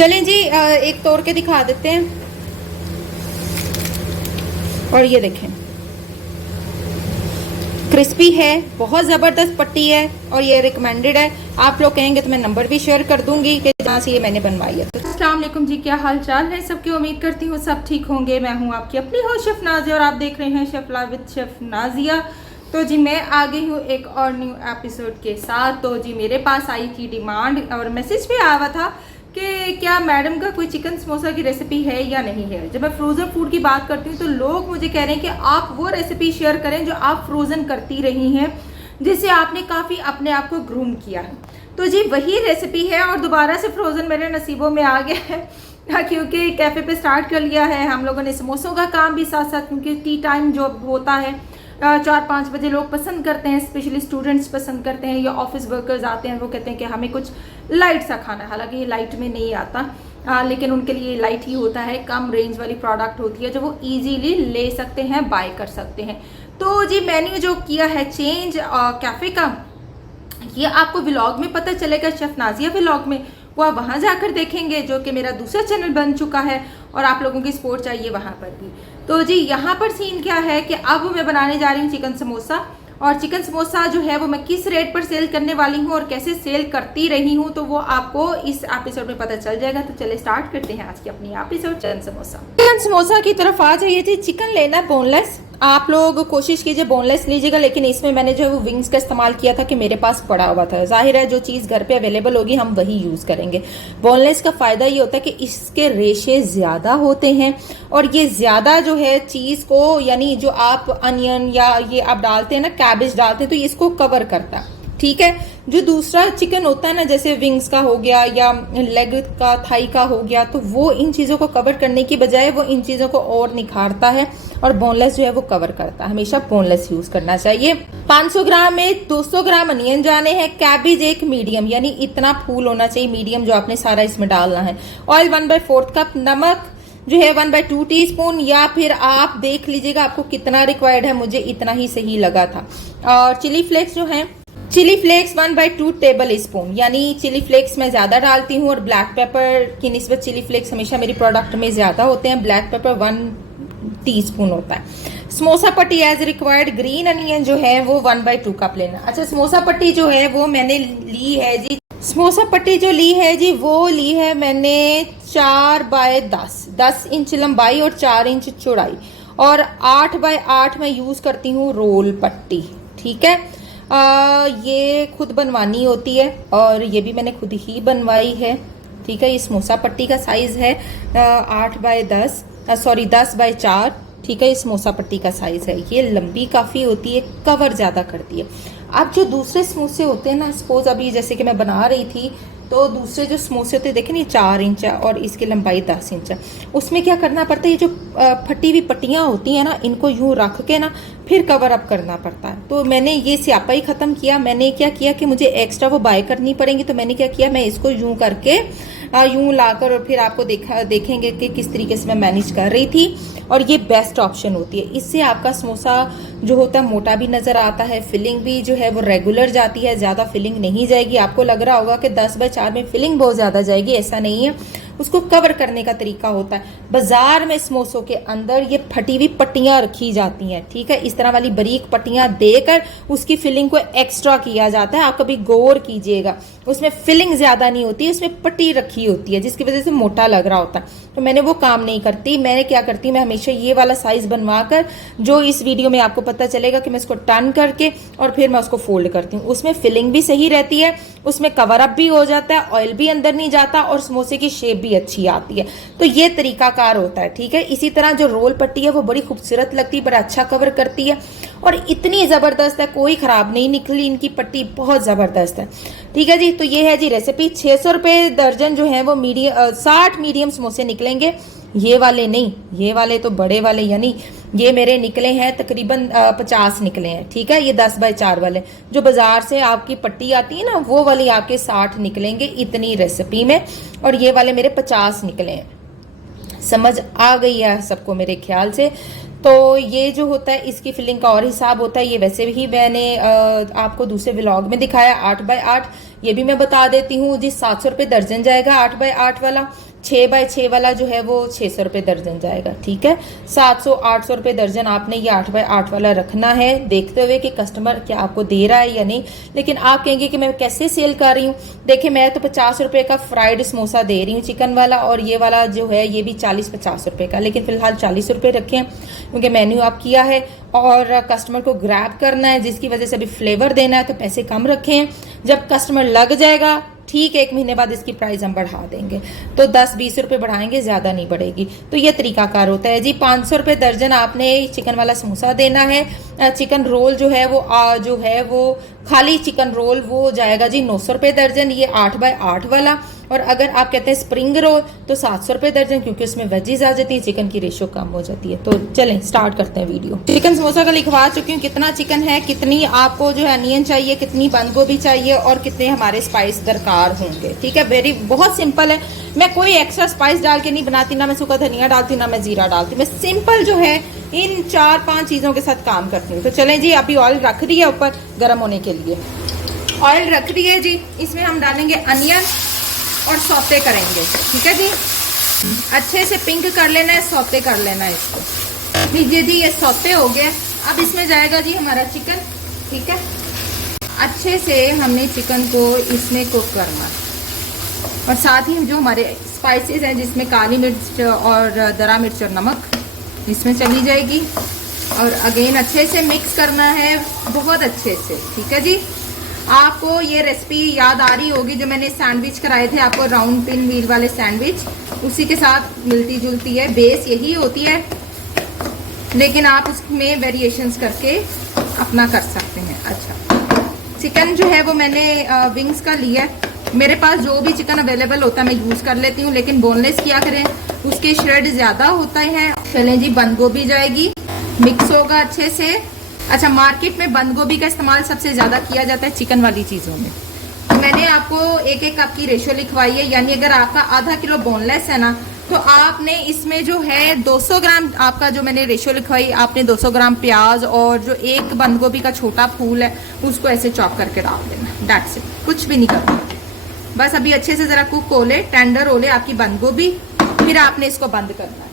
चलें जी, एक तोड़ के दिखा देते हैं। और ये देखें, क्रिस्पी है, बहुत ज़बरदस्त पट्टी है और ये रिकमेंडेड है। आप लोग कहेंगे तो मैं नंबर भी शेयर कर दूंगी कि जहाँ से ये मैंने बनवाई है। तो अस्सलाम वालेकुम जी, क्या हाल चाल है सबकी? उम्मीद करती हूँ सब ठीक होंगे। मैं हूँ आपकी अपनी होस्ट शेफ़ नाज़िया और आप देख रहे हैं chef live with chef Nazia. तो जी मैं आ गई हूँ एक और न्यू एपिसोड के साथ। तो जी मेरे पास आई थी डिमांड और मैसेज भी आया हुआ था कि क्या मैडम का कोई चिकन समोसा की रेसिपी है या नहीं है। जब मैं फ्रोज़न फूड की बात करती हूँ तो लोग मुझे कह रहे हैं कि आप वो रेसिपी शेयर करें जो आप फ्रोज़न करती रही हैं, जिससे आपने काफ़ी अपने आप को ग्रूम किया है। तो जी वही रेसिपी है और दोबारा से फ्रोज़न मेरे नसीबों में आ गया है क्योंकि कैफ़े पे स्टार्ट कर लिया है हम लोगों ने समोसों का काम भी साथ साथ, क्योंकि टी टाइम जो होता है 4-5 बजे लोग पसंद करते हैं, स्पेशली स्टूडेंट्स पसंद करते हैं या ऑफिस वर्कर्स आते हैं, वो कहते हैं कि हमें कुछ लाइट सा खाना है। हालांकि ये लाइट में नहीं आता, लेकिन उनके लिए लाइट ही होता है। कम रेंज वाली प्रोडक्ट होती है जो वो इजीली ले सकते हैं, बाय कर सकते हैं। तो जी मेन्यू जो किया है चेंज कैफ़े का, ये आपको व्लॉग में पता चलेगा, शेफ़ नाज़िया व्लॉग में। वो आप वहाँ जाकर देखेंगे, जो कि मेरा दूसरा चैनल बन चुका है और आप लोगों की सपोर्ट चाहिए वहाँ पर भी। तो जी यहाँ पर सीन क्या है कि अब मैं बनाने जा रही हूँ चिकन समोसा। और चिकन समोसा जो है वो मैं किस रेट पर सेल करने वाली हूँ और कैसे सेल करती रही हूँ, तो वो आपको इस एपिसोड में पता चल जाएगा। तो चले स्टार्ट करते हैं आज की अपनी episode chicken samosa. Chicken samosa की तरफ आ जाइए जी। चिकन लेना बोनलेस, आप लोग कोशिश कीजिए बोनलेस लीजिएगा, लेकिन इसमें मैंने जो है वो विंग्स का इस्तेमाल किया था कि मेरे पास पड़ा हुआ था। जाहिर है जो चीज़ घर पे अवेलेबल होगी हम वही यूज़ करेंगे। बोनलेस का फ़ायदा ये होता है कि इसके रेशे ज़्यादा होते हैं और ये ज़्यादा जो है चीज़ को, यानी जो आप अनियन या ये आप डालते हैं ना, कैबेज डालते हैं, तो इसको कवर करता है। ठीक है, जो दूसरा चिकन होता है ना, जैसे विंग्स का हो गया या लेग का, थाई का हो गया, तो वो इन चीज़ों को कवर करने की बजाय वो इन चीज़ों को और निखारता है और बोनलेस जो है वो कवर करता है। हमेशा बोनलेस यूज़ करना चाहिए। 500 ग्राम में 200 ग्राम अनियन जाने हैं, कैबेज एक मीडियम, यानी इतना फूल होना चाहिए मीडियम जो आपने सारा इसमें डालना है। ऑयल 1/4 कप, नमक जो है 1/2 टीस्पून, या फिर आप देख लीजिएगा आपको कितना रिक्वायर्ड है, मुझे इतना ही सही लगा था। और चिली फ्लेक्स जो है, चिली फ्लेक्स 1/2 टेबल स्पून, यानी चिली फ्लेक्स मैं ज़्यादा डालती हूँ और ब्लैक पेपर की निस्बत चिली फ्लेक्स हमेशा मेरी प्रोडक्ट में ज़्यादा होते हैं। ब्लैक पेपर 1 टीस्पून होता है। समोसा पट्टी एज रिक्वायर्ड, ग्रीन अनियन जो है वो 1/2 कप लेना। अच्छा, समोसा पट्टी जो है वो मैंने ली है जी, समोसा पट्टी जो ली है जी वो ली है मैंने 4/10 इंच लंबाई और 4 इंच चौड़ाई, और 8/8 मैं यूज़ करती हूँ रोल पट्टी। ठीक है, ये खुद बनवानी होती है और ये भी मैंने खुद ही बनवाई है। ठीक है, ये समोसा पट्टी का साइज़ है 10/4। ठीक है, ये समोसा पट्टी का साइज़ है। ये लंबी काफ़ी होती है, कवर ज़्यादा करती है। अब जो दूसरे समोसे होते हैं ना, सपोज अभी जैसे कि मैं बना रही थी, तो दूसरे जो समोसे होते हैं देखें नहीं, 4 इंच है और इसकी लंबाई 10 इंच है। उसमें क्या करना पड़ता है, ये जो फटी हुई पट्टियाँ होती हैं ना, इनको यूँ रख के ना फिर कवर अप करना पड़ता है। तो मैंने ये स्यापा ही ख़त्म किया। मैंने क्या किया कि मुझे एक्स्ट्रा वो बाय करनी पड़ेंगी, तो मैंने क्या किया, मैं इसको यूँ करके यूँ लाकर, और फिर आपको देखेंगे कि किस तरीके से मैं मैनेज कर रही थी। और ये बेस्ट ऑप्शन होती है, इससे आपका समोसा जो होता है मोटा भी नज़र आता है, फिलिंग भी जो है वो रेगुलर जाती है, ज़्यादा फिलिंग नहीं जाएगी। आपको लग रहा होगा कि 10/4 में फिलिंग बहुत ज़्यादा जाएगी, ऐसा नहीं है। उसको कवर करने का तरीका होता है। बाजार में समोसों के अंदर ये फटी हुई पट्टियाँ रखी जाती हैं। ठीक है, इस तरह वाली बारीक पट्टियाँ देकर उसकी फिलिंग को एक्स्ट्रा किया जाता है। आप कभी गौर कीजिएगा, उसमें फिलिंग ज़्यादा नहीं होती है, उसमें पट्टी रखी होती है जिसकी वजह से मोटा लग रहा होता है। तो मैंने वो काम नहीं करती। मैंने क्या करती, मैं हमेशा ये वाला साइज़ बनवा कर, जो इस वीडियो में आपको पता चलेगा कि मैं इसको टर्न करके और फिर मैं उसको फोल्ड करती हूँ। उसमें फिलिंग भी सही रहती है, उसमें कवर अप भी हो जाता है, ऑयल भी अंदर नहीं जाता और समोसे की शेप भी अच्छी आती है। तो ये तरीकाकार होता है। ठीक है, इसी तरह जो रोल पट्टी है वो बड़ी खूबसूरत लगती है, बड़ा अच्छा कवर करती है और इतनी ज़बरदस्त है, कोई ख़राब नहीं निकली, इनकी पट्टी बहुत ज़बरदस्त है। ठीक है जी, तो ये है जी रेसिपी। 600 रुपये दर्जन जो है वो 60 मीडियम समोसे निकलेंगे। ये वाले नहीं, ये वाले तो बड़े वाले, यानी ये मेरे निकले हैं तकरीबन 50 निकले हैं। ठीक है, ये 10/4 वाले जो बाजार से आपकी पट्टी आती है ना, वो वाली आपके 60 निकलेंगे इतनी रेसिपी में, और ये वाले मेरे 50 निकले हैं। समझ आ गई है सबको मेरे ख्याल से। तो ये जो होता है इसकी फिलिंग का और हिसाब होता है। ये वैसे ही मैंने आपको दूसरे व्लॉग में दिखाया 8/8, ये भी मैं बता देती हूँ जी। 700 रुपये दर्जन जाएगा 8/8 वाला। 6 बाय 6 वाला जो है वो 600 रुपये दर्जन जाएगा, ठीक है। 700-800 रुपये दर्जन आपने ये 8 बाय 8 वाला रखना है, देखते हुए कि कस्टमर क्या आपको दे रहा है या नहीं। लेकिन आप कहेंगे कि मैं कैसे सेल कर रही हूँ, देखिए मैं तो 50 रुपये का फ्राइड समोसा दे रही हूँ चिकन वाला, और ये वाला जो है ये भी 40-50 रुपये का, लेकिन फिलहाल 40 रुपये रखे हैं क्योंकि मेन्यू आप किया है और कस्टमर को ग्रैब करना है, जिसकी वजह से अभी फ्लेवर देना है, तो पैसे कम रखे हैं। जब कस्टमर लग जाएगा ठीक है, 1 महीने बाद इसकी प्राइस हम बढ़ा देंगे, तो 10-20 रुपये बढ़ाएंगे, ज़्यादा नहीं बढ़ेगी। तो ये तरीकाकार होता है जी। 500 रुपये दर्जन आपने चिकन वाला समोसा देना है। चिकन रोल जो है वो खाली चिकन रोल वो जाएगा जी 900 रुपये दर्जन, ये 8 बाय 8 वाला। और अगर आप कहते हैं स्प्रिंग रोल तो 700 रुपये दर्जन, क्योंकि उसमें वेजीज आ जाती है, चिकन की रेशो कम हो जाती है। तो चलें स्टार्ट करते हैं वीडियो। चिकन समोसा का लिखवा चुकी हूँ, कितना चिकन है, कितनी आपको जो है अनियन चाहिए, कितनी बंद गोभी चाहिए और कितने हमारे स्पाइस दरकार होंगे, ठीक है। बहुत सिंपल है, मैं कोई एक्स्ट्रा स्पाइस डाल के नहीं बनाती, ना मैं सूखा धनिया डालती हूँ, ना मैं जीरा डालती हूँ, मैं सिंपल जो है इन 4-5 चीज़ों के साथ काम करती हूँ। तो चलें जी, अभी ऑयल रख रही है ऊपर गर्म होने के लिए, ऑयल रख रही है जी। इसमें हम डालेंगे अनियन और सौते करेंगे, ठीक है जी। अच्छे से पिंक कर लेना है, सौते कर लेना है इसको। लीजिए जी, ये सौते हो गए। अब इसमें जाएगा जी हमारा चिकन, ठीक है। अच्छे से हमने चिकन को इसमें कुक करना है, और साथ ही जो हमारे स्पाइसेस हैं जिसमें काली मिर्च और दरा मिर्च और नमक इसमें चली जाएगी, और अगेन अच्छे से मिक्स करना है, बहुत अच्छे से, ठीक है जी। आपको ये रेसिपी याद आ रही होगी जो मैंने सैंडविच कराए थे आपको, राउंड पिन व्हील वाले सैंडविच, उसी के साथ मिलती जुलती है, बेस यही होती है, लेकिन आप उसमें वेरिएशंस करके अपना कर सकते हैं। अच्छा, चिकन जो है वो मैंने विंग्स का लिया है, मेरे पास जो भी चिकन अवेलेबल होता है मैं यूज़ कर लेती हूँ, लेकिन बोनलेस किया करें, उसके श्रेड ज़्यादा होता है। चलें जी, बंद गोभी जाएगी, मिक्स होगा अच्छे से। अच्छा, मार्केट में बंद गोभी का इस्तेमाल सबसे ज़्यादा किया जाता है चिकन वाली चीज़ों में। मैंने आपको 1-1 कप की रेशो लिखवाई है, यानी अगर आपका आधा किलो बोनलेस है ना, तो आपने इसमें जो है 200 ग्राम, आपका जो मैंने रेशो लिखवाई, आपने 200 ग्राम प्याज और जो एक बंद गोभी का छोटा फूल है उसको ऐसे चॉप करके डाल देना, दैट्स इट, कुछ भी नहीं करना। बस अभी अच्छे से ज़रा कुक हो ले, टेंडर हो ले आपकी बंद गोभी, फिर आपने इसको बंद करना है।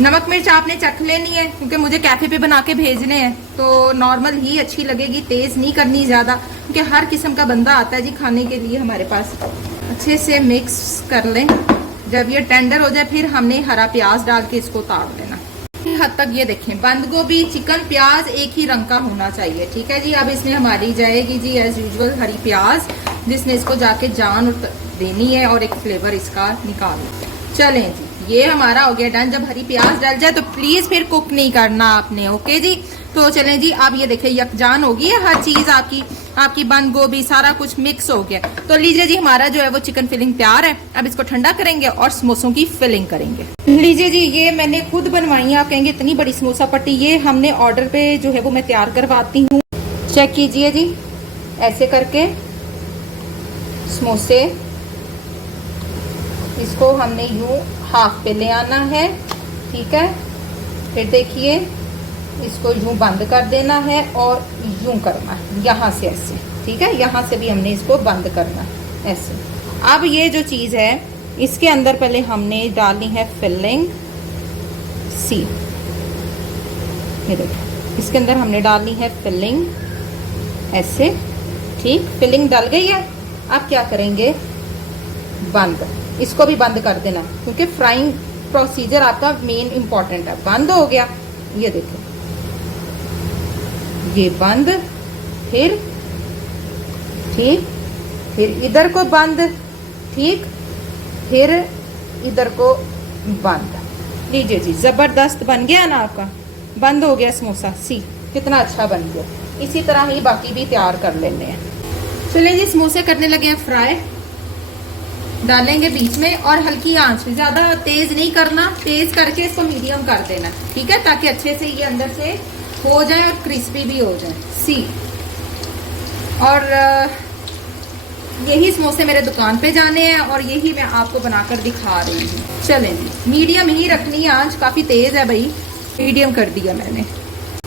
नमक मिर्च आपने चख लेनी है, क्योंकि मुझे कैफे पे बना के भेजने हैं, तो नॉर्मल ही अच्छी लगेगी, तेज़ नहीं करनी ज़्यादा, क्योंकि हर किस्म का बंदा आता है जी खाने के लिए हमारे पास। अच्छे से मिक्स कर लें, जब ये टेंडर हो जाए फिर हमने हरा प्याज डाल के इसको उतार लेना। हद तक ये देखें, बंद गोभी, चिकन, प्याज एक ही रंग का होना चाहिए, ठीक है जी। अब इसमें हमारी जाएगी जी एज यूजुअल हरी प्याज, जिसने इसको जाके जान देनी है और एक फ्लेवर इसका निकाल। चलें जी, ये हमारा हो गया डन। जब हरी प्याज डल जाए तो प्लीज फिर कुक नहीं करना आपने, ओके जी। तो चलें जी, अब ये देखें यकजान हो गई है हर चीज, आपकी बंद गोभी सारा कुछ मिक्स हो गया। तो लीजिए जी, हमारा जो है वो चिकन फिलिंग तैयार है। अब इसको ठंडा करेंगे और समोसों की फिलिंग करेंगे। लीजिए जी, ये मैंने खुद बनवाई है। आप कहेंगे इतनी बड़ी समोसा पट्टी, ये हमने ऑर्डर पे जो है वो मैं तैयार करवाती हूँ। चेक कीजिए जी, ऐसे करके समोसे, इसको हमने यूं हाफ पे ले आना है, ठीक है। फिर देखिए इसको यूं बंद कर देना है और यूं करना है, यहाँ से ऐसे, ठीक है। यहाँ से भी हमने इसको बंद करना है ऐसे। अब ये जो चीज़ है इसके अंदर पहले हमने डालनी है फिलिंग सी, ये देखो इसके अंदर हमने डालनी है फिलिंग ऐसे, ठीक। फिलिंग डल गई है। अब क्या करेंगे, बंद, इसको भी बंद कर देना, क्योंकि फ्राइंग प्रोसीजर आपका मेन इंपॉर्टेंट है। बंद हो गया, ये देखो ये बंद, फिर ठीक, फिर इधर को बंद, ठीक, फिर इधर को बंद। लीजिए जी, जबरदस्त बन गया ना आपका, बंद हो गया समोसा। सी कितना अच्छा बन गया। इसी तरह ही बाकी भी तैयार कर लेने हैं। चलिए जी, समोसे करने लगे हैं फ्राई, डालेंगे बीच में और हल्की आंच, ज्यादा तेज नहीं करना, तेज करके इसको मीडियम कर देना, ठीक है, ताकि अच्छे से ये अंदर से हो जाए और क्रिस्पी भी हो जाए। सी, और यही समोसे मेरे दुकान पे जाने हैं और यही मैं आपको बनाकर दिखा रही हूँ। चलें जी, मीडियम ही रखनी है आंच, काफी तेज है भाई, मीडियम कर दिया मैंने।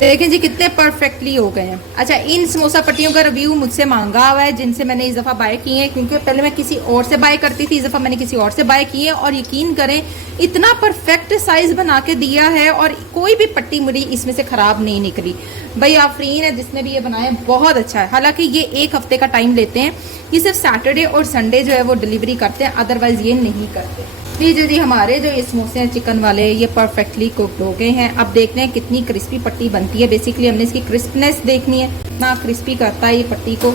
देखें जी कितने परफेक्टली हो गए हैं। अच्छा, इन समोसा पट्टियों का रिव्यू मुझसे मांगा हुआ है जिनसे मैंने इस दफ़ा बाय किए हैं, क्योंकि पहले मैं किसी और से बाय करती थी, इस दफ़ा मैंने किसी और से बाय किए हैं। और यकीन करें इतना परफेक्ट साइज बना के दिया है और कोई भी पट्टी मुड़ी इसमें से ख़राब नहीं निकली। भाई आफरीन है जिसने भी ये बनाया, बहुत अच्छा है। हालांकि ये 1 हफ्ते का टाइम लेते हैं, ये सिर्फ सैटरडे और संडे जो है वो डिलीवरी करते हैं, अदरवाइज ये नहीं करते। जी हमारे जो ये समोसे हैं चिकन वाले, ये परफेक्टली कुक्ड हो गए हैं। अब देखते हैं कितनी क्रिस्पी पट्टी बनती है। बेसिकली हमने इसकी क्रिस्पनेस देखनी है, ना क्रिस्पी करता है ये पट्टी को।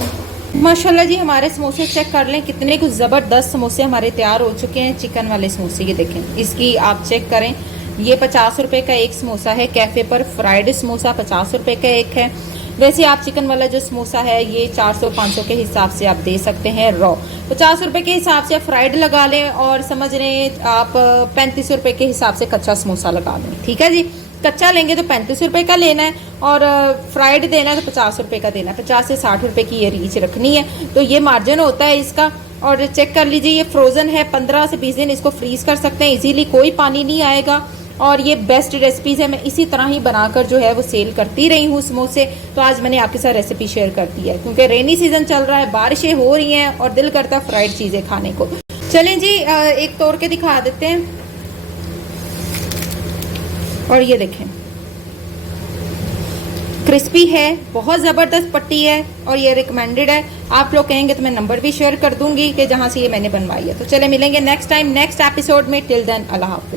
माशाल्लाह जी हमारे समोसे चेक कर लें, कितने कुछ ज़बरदस्त समोसे हमारे तैयार हो चुके हैं। चिकन वाले समोसे ये देखें, इसकी आप चेक करें। ये 50 रुपये का एक समोसा है। कैफ़े पर फ्राइड समोसा 50 रुपये का एक है। वैसे आप चिकन वाला जो समोसा है ये 400-500 के हिसाब से आप दे सकते हैं रॉ। 50 रुपये के हिसाब से फ्राइड लगा लें और समझ लें आप 35 रुपये के हिसाब से कच्चा समोसा लगा लें। ठीक है जी, कच्चा लेंगे तो 35 रुपये का लेना है और फ्राइड देना है तो 50 रुपये का देना है। 50 से 60 रुपये की ये रीच रखनी है, तो ये मार्जिन होता है इसका। और चेक कर लीजिए ये फ्रोज़न है, 15 से 20 दिन इसको फ्रीज़ कर सकते हैं इजीली, कोई पानी नहीं आएगा। और ये बेस्ट रेसिपीज़ है, मैं इसी तरह ही बनाकर जो है वो सेल करती रही हूँ समोसे। तो आज मैंने आपके साथ रेसिपी शेयर कर दी है, क्योंकि रेनी सीज़न चल रहा है, बारिशें हो रही हैं और दिल करता है फ्राइड चीज़ें खाने को। चलें जी एक तोड़ के दिखा देते हैं। और ये देखें क्रिस्पी है, बहुत ज़बरदस्त पट्टी है और ये रिकमेंडेड है। आप लोग कहेंगे तो मैं नंबर भी शेयर कर दूंगी कि जहाँ से ये मैंने बनवाई है। तो चले मिलेंगे नेक्स्ट टाइम नेक्स्ट एपिसोड में। टिल देन अल्लाह हाफिज़।